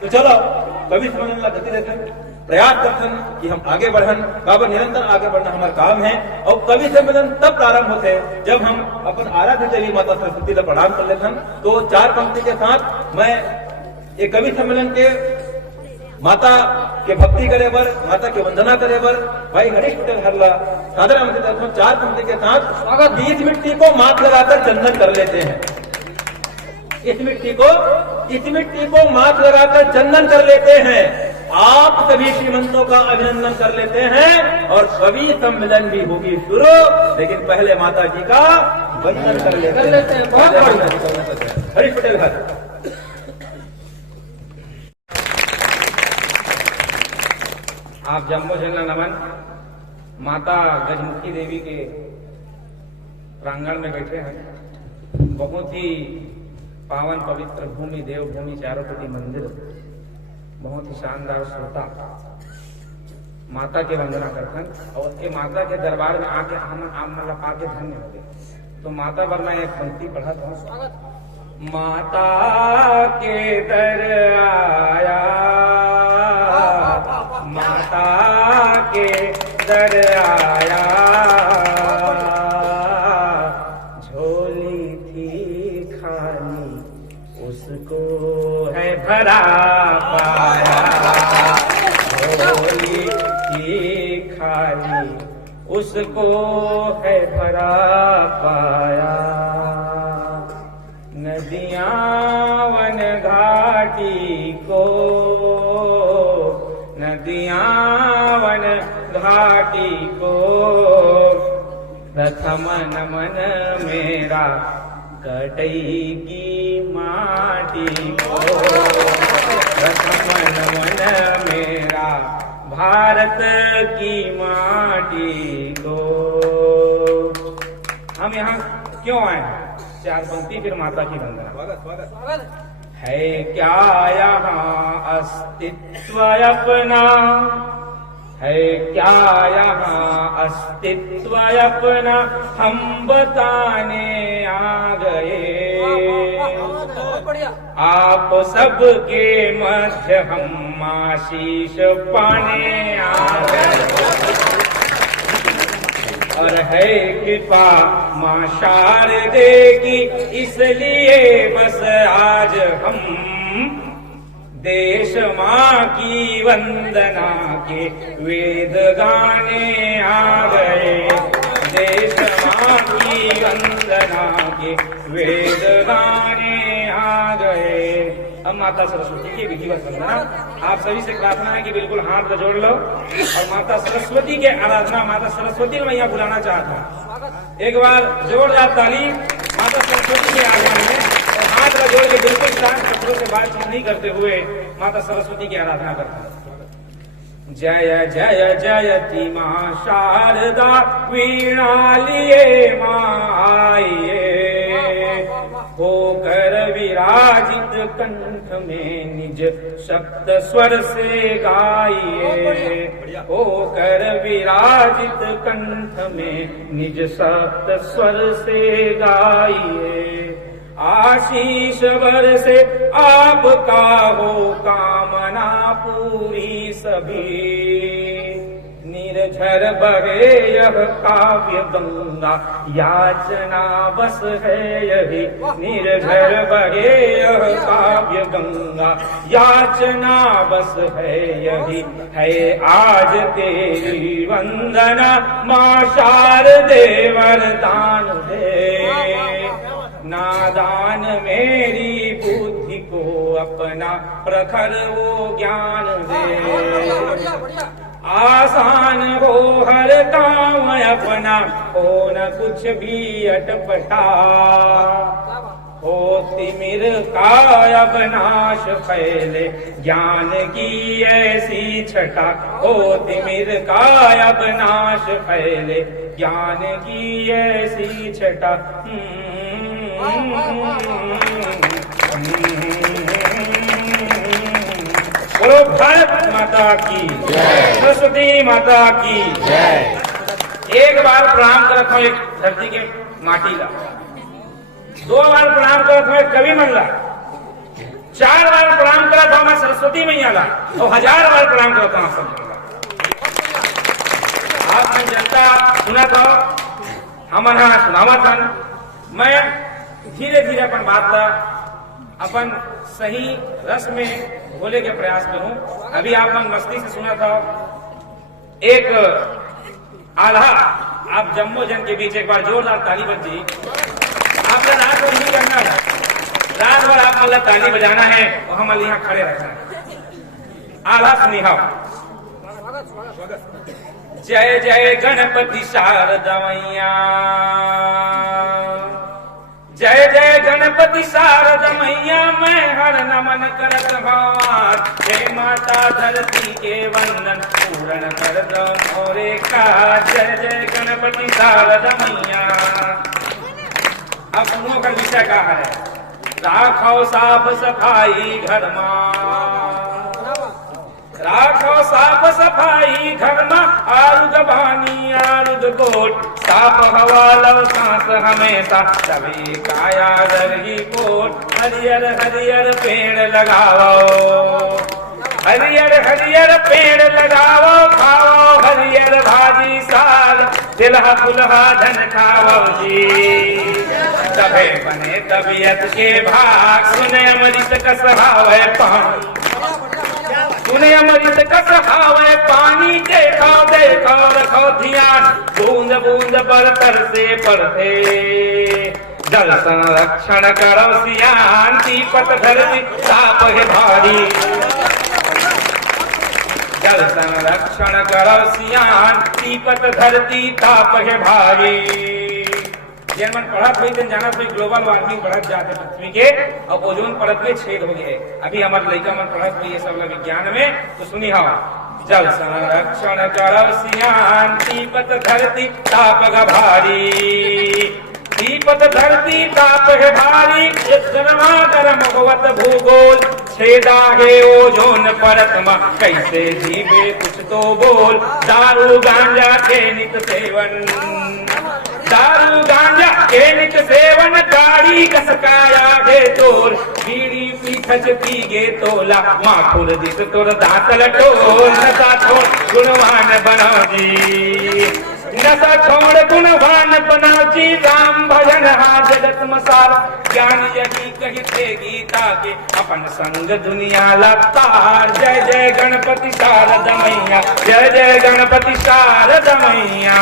तो चलो कवि सम्मेलन गति देते प्रयास करथन कि हम आगे बढ़न, बाबा निरंतर आगे बढ़ना हमारा काम है। और कवि सम्मेलन तब प्रारंभ होते हैं जब हम अपन आराध्य देवी माता सरस्वती का प्रणाम कर लेथन। तो 4 पंक्ति के साथ मैं एक कवि सम्मेलन के माता के भक्ति करे बर, माता के वंदना करे बर भाई हरीश पटेल हल्ला सादर आमंत्रित 4 पंक्ति के साथ बीज मिट्टी को माथ लगाकर चंदन कर लेते हैं। इस मिट्टी को माथ लगाकर चंदन कर लेते हैं। आप सभी श्रीमंतों का अभिनंदन कर लेते हैं और कवि सम्मेलन भी होगी शुरू, लेकिन पहले माता जी का वंदन कर लेते हैं। हरीश पटेल घर आप जम्बो झंडा नमन माता गजमुखी देवी के प्रांगण में बैठे हैं। बहुत ही पावन पवित्र भूमि, देव भूमि, चारों पति मंदिर, बहुत ही शानदार श्रोता माता के वंदना करते और ये माता के दरबार में आके हम मतलब आके धन्य हो गए। तो माता पर मैं एक पंक्ति पढ़ा था। माता के दर आया, माता के दर आया, झोली थी खाली उसको है भरा पाया, झोली थी खाली उसको है भरा पाया। नदियां वन घाटी को, नदियां वन घाटी को प्रथम नमन मेरा कटई की माटी को, प्रथम नमन मेरा भारत की माटी को। हम यहाँ क्यों आए हैं? 4 पंक्ति फिर माता की वंदना। है क्या यहाँ अस्तित्व अपना, है क्या यहाँ अस्तित्व अपना हम बताने आ गए। आप सबके मध्य हम आशीष पाने आ गए। और है कृपा मां शारदे की, इसलिए बस आज हम देश मां की वंदना के वेद गाने आ गए। देश मां की वंदना के वेद गाने आ गए। अब माता सरस्वती की विधिवत वंदना। आप सभी से प्रार्थना है कि बिल्कुल हाथ जोड़ लो और माता सरस्वती के आराधना, माता सरस्वती को मैं यहाँ बुलाना चाहता हूँ। एक बार जोरदार ताली माता सरस्वती के आगमन में, और हाथ का जोड़ के बिल्कुल शांत शब्दों से बातचीत नहीं करते हुए माता सरस्वती की आराधना करते हैं। जय जय जयति मां शारदा, वीणा लिए मां आइए, होकर विराजित कंठ में निज शब्द स्वर से गाइए, होकर विराजित कंठ में निज शब्द स्वर से गाइए। आशीष बरसे आपका हो कामना पूरी सभी, निर्झर बहे यह काव्य गंगा, याचना बस है यही। निर्झर बहे यह काव्य गंगा, याचना बस है यही। है आज तेरी वंदना मां शारदे, वरदान दे। नादान मेरी बुद्धि को अपना प्रखर वो ज्ञान दे। आसान हो हर काम अपना, हो न कुछ भी अटपटा। हो तिमिर का अब नाश फैले, ज्ञान की ऐसी छटा। हो तिमिर का अब नाश फैले, ज्ञान की ऐसी छटा। बोलो भारत माता की जय, सरस्वती माता की जय। एक बार प्रणाम करत हूँ एक धरती के माटी ला, 2 बार प्रणाम करत हूँ एक कवि मन ला, 4 बार प्रणाम करा था मैं सरस्वती मैया ला तो 1000 बार प्रणाम करा था सब आपने जनता सुना था हमन हाँ सुनावा था। मैं धीरे धीरे अपन बात ला अपन सही रस में बोले के प्रयास करूं। अभी आप मन मस्ती से सुना था एक आल्हा आप जम्मो जन के बीच एक बार जोरदार ताली बज जी। आपका रात भर नहीं करना है, रात भर आप मतलब ताली बजाना है और हम यहाँ खड़े रहना है। आल्हा सुनिहा। जय जय गणपति शारदा मैया, जय जय गणपति शारदा मैया, मैं हर नमन करत हाथ। हे माता धरती के वंदन पूर्ण कर दो मोरे का। जय जय गणपति शारदा मैया। अब सुनो का विषय का है, राखो साफ सफाई घर मां, राखो साफ सफाई घर मां, आरुग बानी आरुग गोट, साफ हवा लव सांस हमेशा, सभी काया दरही कोट। हरियर हरियर पेड़ लगाओ, हरियर हरियर पेड़ लगाओ, खाओ हरियर भाजी साग, तिलहा पुलहा धन खाओ जी। तबे बने तबियत के भाग, सुने अमृत कस हावे पानी, सुने अमृत कस हावे पानी। देखो देखो रखो ध्यान, बूंद बूंद पर तरसे पड़ते, जल संरक्षण करो सियान। दीपक धरती ताप है भारी, जल संरक्षण करो सियान। दीपक धरती ताप है भारी। जन मन पढ़त हुई जन जाना हुई ग्लोबल वार्मिंग बढ़त जाते पृथ्वी के और ओजोन परत में छेद हो गए। अभी हमारे लड़का मन पढ़त हुई ये सब विज्ञान में तो सुनी हवा। जल संरक्षण करो सियान, दीपक धरती ताप है भारी, दीपक धरती ताप है भारी। गर्मा गर्म भगवत भूगोल, छेदा है ओजोन परत में, कैसे जीवे कुछ तो बोल। दारू गांजा के नित सेवन, दारू गांजा के नित सेवन, गाड़ी कसकाया गे तोल, बीड़ी पीठच पी गे तोला, माखुर दिस तोर दांत लटोल। नशा छोड़ गुणवान बनाओ जी, नशा छोड़ गुणवान बनाओ जी। राम भजन हा जगत मसाल, ज्ञान यही कहते गीता के, अपन संग दुनिया लतार। जय जय गणपति शारदा मैया, जय जय गणपति शारदा मैया।